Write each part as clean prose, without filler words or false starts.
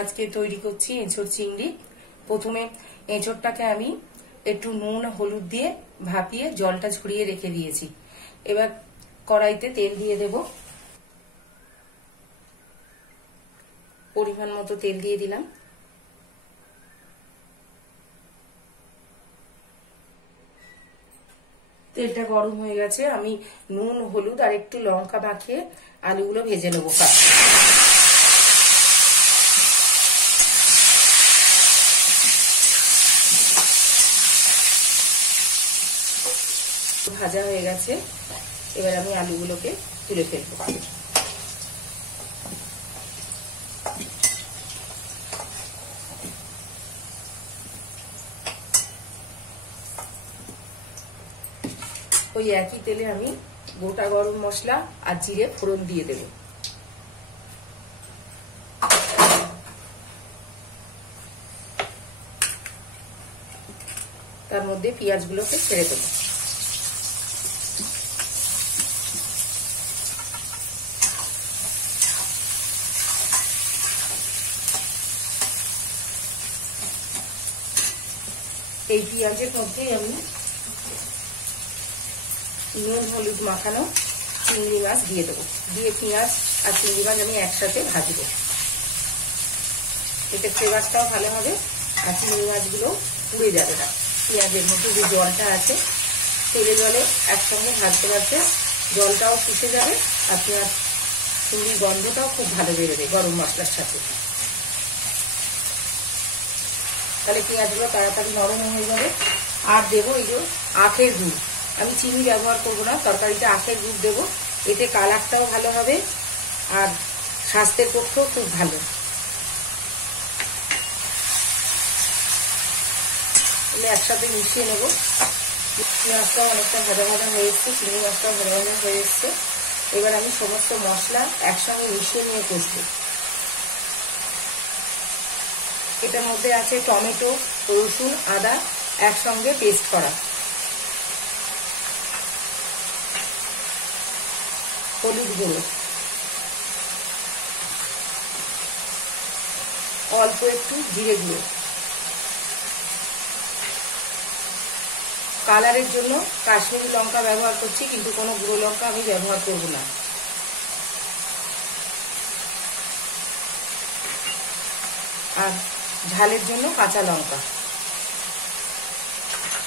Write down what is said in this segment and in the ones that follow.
আজকে তৈরি করছি এঁচোড় চিংড়ি। প্রথমে এঁচোড়টাকে আমি একটু নুন হলুদ দিয়ে ভাপিয়ে জলটা ঝরিয়ে রেখে দিয়েছি। এবার কড়াইতে তেল দিয়ে দেব, পরিমাণ মতো তেল দিয়ে দিলাম। তেলটা গরম হয়ে গেছে, আমি নুন হলুদ আর একটু লঙ্কা মাখিয়ে আলুগুলো ভেজে নেবো। ভাজা হয়ে গেছে, এবার আমি আলুগুলোকে তুলে ফেলবো। ওই একই তেলে আমি গোটা গরম মশলা আর জিরে ফোড়ন দিয়ে দেব। তার মধ্যে পেঁয়াজগুলোকে ছেড়ে দেবো। এই পেঁয়াজের মধ্যে আমি নুন হলুদ মাখানো চিংড়ি মাছ দিয়ে দেবো, দিয়ে পেঁয়াজ আর চিংড়ি মাছ আমি একসাথে ভাজবো। এতে ফ্লেভারটাও ভালো হবে আর চিংড়ি মাছগুলো পুড়ে যাবে না। পেঁয়াজের মধ্যে যে জলটা আছে, তেলে জলে একসঙ্গে ভাজতে ভাজতে জলটাও শুষে যাবে আর পেঁয়াজ চিংড়ির গন্ধটাও খুব ভালো বেরোবে গরম মশলার সাথে। তাহলে পেঁয়াজগুলো তাড়াতাড়ি নরম হয়ে যাবে। আর দেবো এই যে আখের গুড়, আমি চিনি ব্যবহার করবো না, তরকারিতে আখের গুড় দেবো। এতে কালারটাও ভালো হবে আর স্বাস্থ্যের পক্ষেও খুব ভালো। একসাথে মিশিয়ে নেবো। মাছটাও অনেকটা ভাজা ভাজা হয়ে এসছে, চিংড়ি মাছটাও ভাজা ভাজা হয়ে এসছে। এবার আমি সমস্ত মশলা একসঙ্গে মিশিয়ে নিয়ে কষবো। এটার মধ্যে আছে টমেটো, রসুন, আদা একসঙ্গে পেস্ট করা, হলুদ গুঁড়ো, অল্প একটু জিরে গুঁড়ো, কালারের জন্য কাশ্মীরি লঙ্কা ব্যবহার করছি, কিন্তু কোনো গুঁড়ো লঙ্কা আমি ব্যবহার করব না। আর ঝালের জন্য কাঁচা লঙ্কা।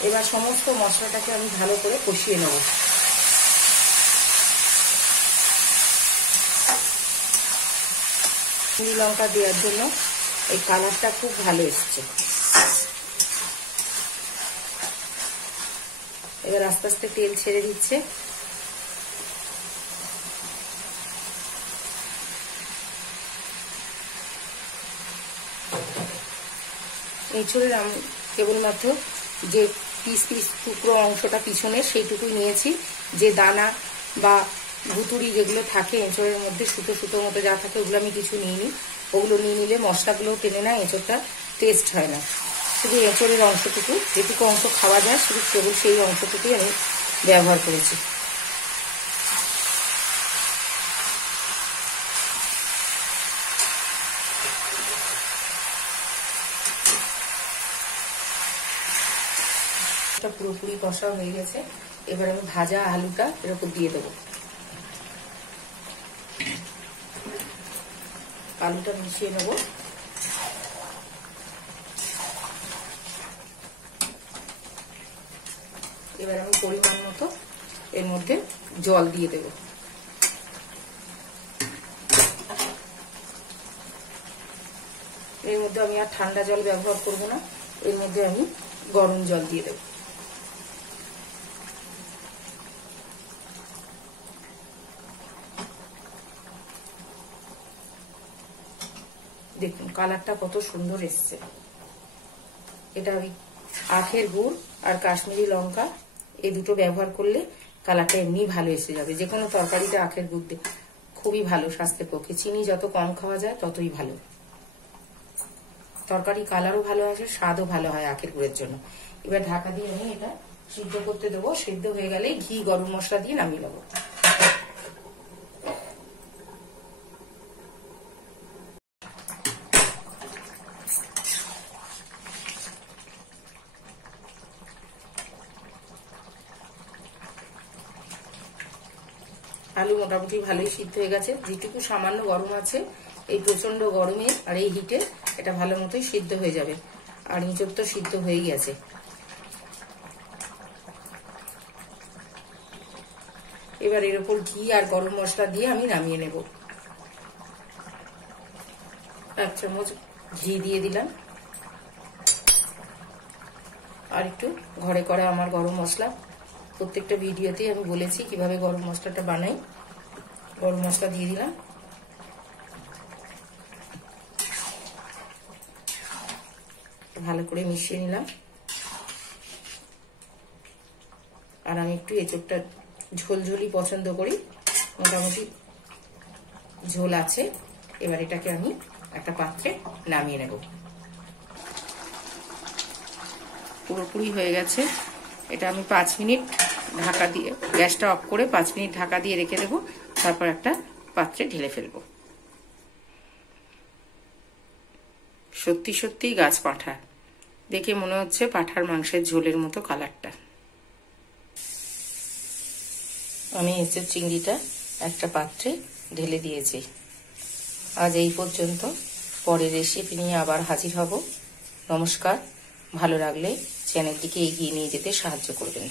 এবার সমস্ত মশলাটাকে আমি ভালো করে কষিয়ে নেব। চিনি লঙ্কা দেওয়ার জন্য এই কালারটা খুব ভালো এসছে। এবার আস্তে আস্তে তেল ছেড়ে দিচ্ছে। এঁচোড়ের আমি কেবলমাত্র যে পিস পিস টুকরো অংশটা পিছনে সেইটুকুই নিয়েছি। যে দানা বা ভুতুড়ি যেগুলো থাকে এঁচোড়ের মধ্যে, সুতো সুতো মতো যা থাকে, ওগুলো আমি কিছু নিইনি। ওগুলো নিয়ে নিলে মশলাগুলো টেনে না, এঁচোড়টা টেস্ট হয় না। শুধু এঁচোড়ের অংশটুকু, যেটুকু অংশ খাওয়া যায় শুধু কেবল সেই অংশটুকুই আমি ব্যবহার করেছি। পুরোপুরি কষা হয়ে গেছে, এবার আমি ভাজা আলুটা এর উপর দিয়ে দেবো। আলুটা মিশিয়ে নেব। এবার আমি পরিমাণ মতো এর মধ্যে জল দিয়ে দেব। এর মধ্যে আমি আর ঠান্ডা জল ব্যবহার করব না, এর মধ্যে আমি গরম জল দিয়ে দেব। দেখুন কালারটা কত সুন্দর এসছে। এটা ওই আখের গুড় আর কাশ্মীরি লঙ্কা এই দুটো ব্যবহার করলে কালারটা এমনি ভালো এসে যাবে। যে কোনো তরকারিতে আখের গুড় দিয়ে খুবই ভালো স্বাস্থ্যের পক্ষে। চিনি যত কম খাওয়া যায় ততই ভালো। তরকারি কালারও ভালো আসে, স্বাদও ভালো হয় আখের গুড়ের জন্য। এবার ঢাকা দিয়ে আমি এটা সিদ্ধ করতে দেবো। সিদ্ধ হয়ে গেলে ঘি গরম মশলা দিয়ে নামিয়ে নেবো। আলু মোটামুটি ভালোই সিদ্ধ হয়ে গেছে। যেটুকু সামান্য গরম আছে, এই প্রচন্ড গরমে আর এই হিটে এটা ভালো মতোই সিদ্ধ হয়ে যাবে। আর এঁচোড় তো সিদ্ধ হয়েই গেছে। এবার এর উপর ঘি আর গরম মশলা দিয়ে আমি নামিয়ে নেব। 1 চামচ ঘি দিয়ে দিলাম। আর একটু ঘরে করা আমার গরম মশলা, প্রত্যেকটা ভিডিওতেই আমি বলেছি কিভাবে গরম মশলাটা বানাই। গরম মশলা দিয়ে দিলাম। ভালো করে মিশিয়ে নিলাম। আর আমি একটু এঁচোড়টা ঝোলঝোলি পছন্দ করি, মোটামুটি ঝোল আছে। এবার এটাকে আমি একটা পাত্রে নামিয়ে নেব। পুরোপুরি হয়ে গেছে। এটা আমি 5 মিনিট ঢাকা দিয়ে, গ্যাসটা অফ করে 5 মিনিট ঢাকা দিয়ে রেখে দেবো। তারপর একটা পাত্রে ঢেলে ফেলবো। সত্যি সত্যি গাছ পাঁঠা, দেখে মনে হচ্ছে পাঁঠার মাংসের ঝোলের মতো কালারটা। আমি এঁচোড় চিংড়িটা একটা পাত্রে ঢেলে দিয়েছি। আজ এই পর্যন্ত। পরের রেসিপি নিয়ে আবার হাজির হব। নমস্কার। ভালো লাগলে চ্যানেলটিকে এগিয়ে নিয়ে যেতে সাহায্য করবেন।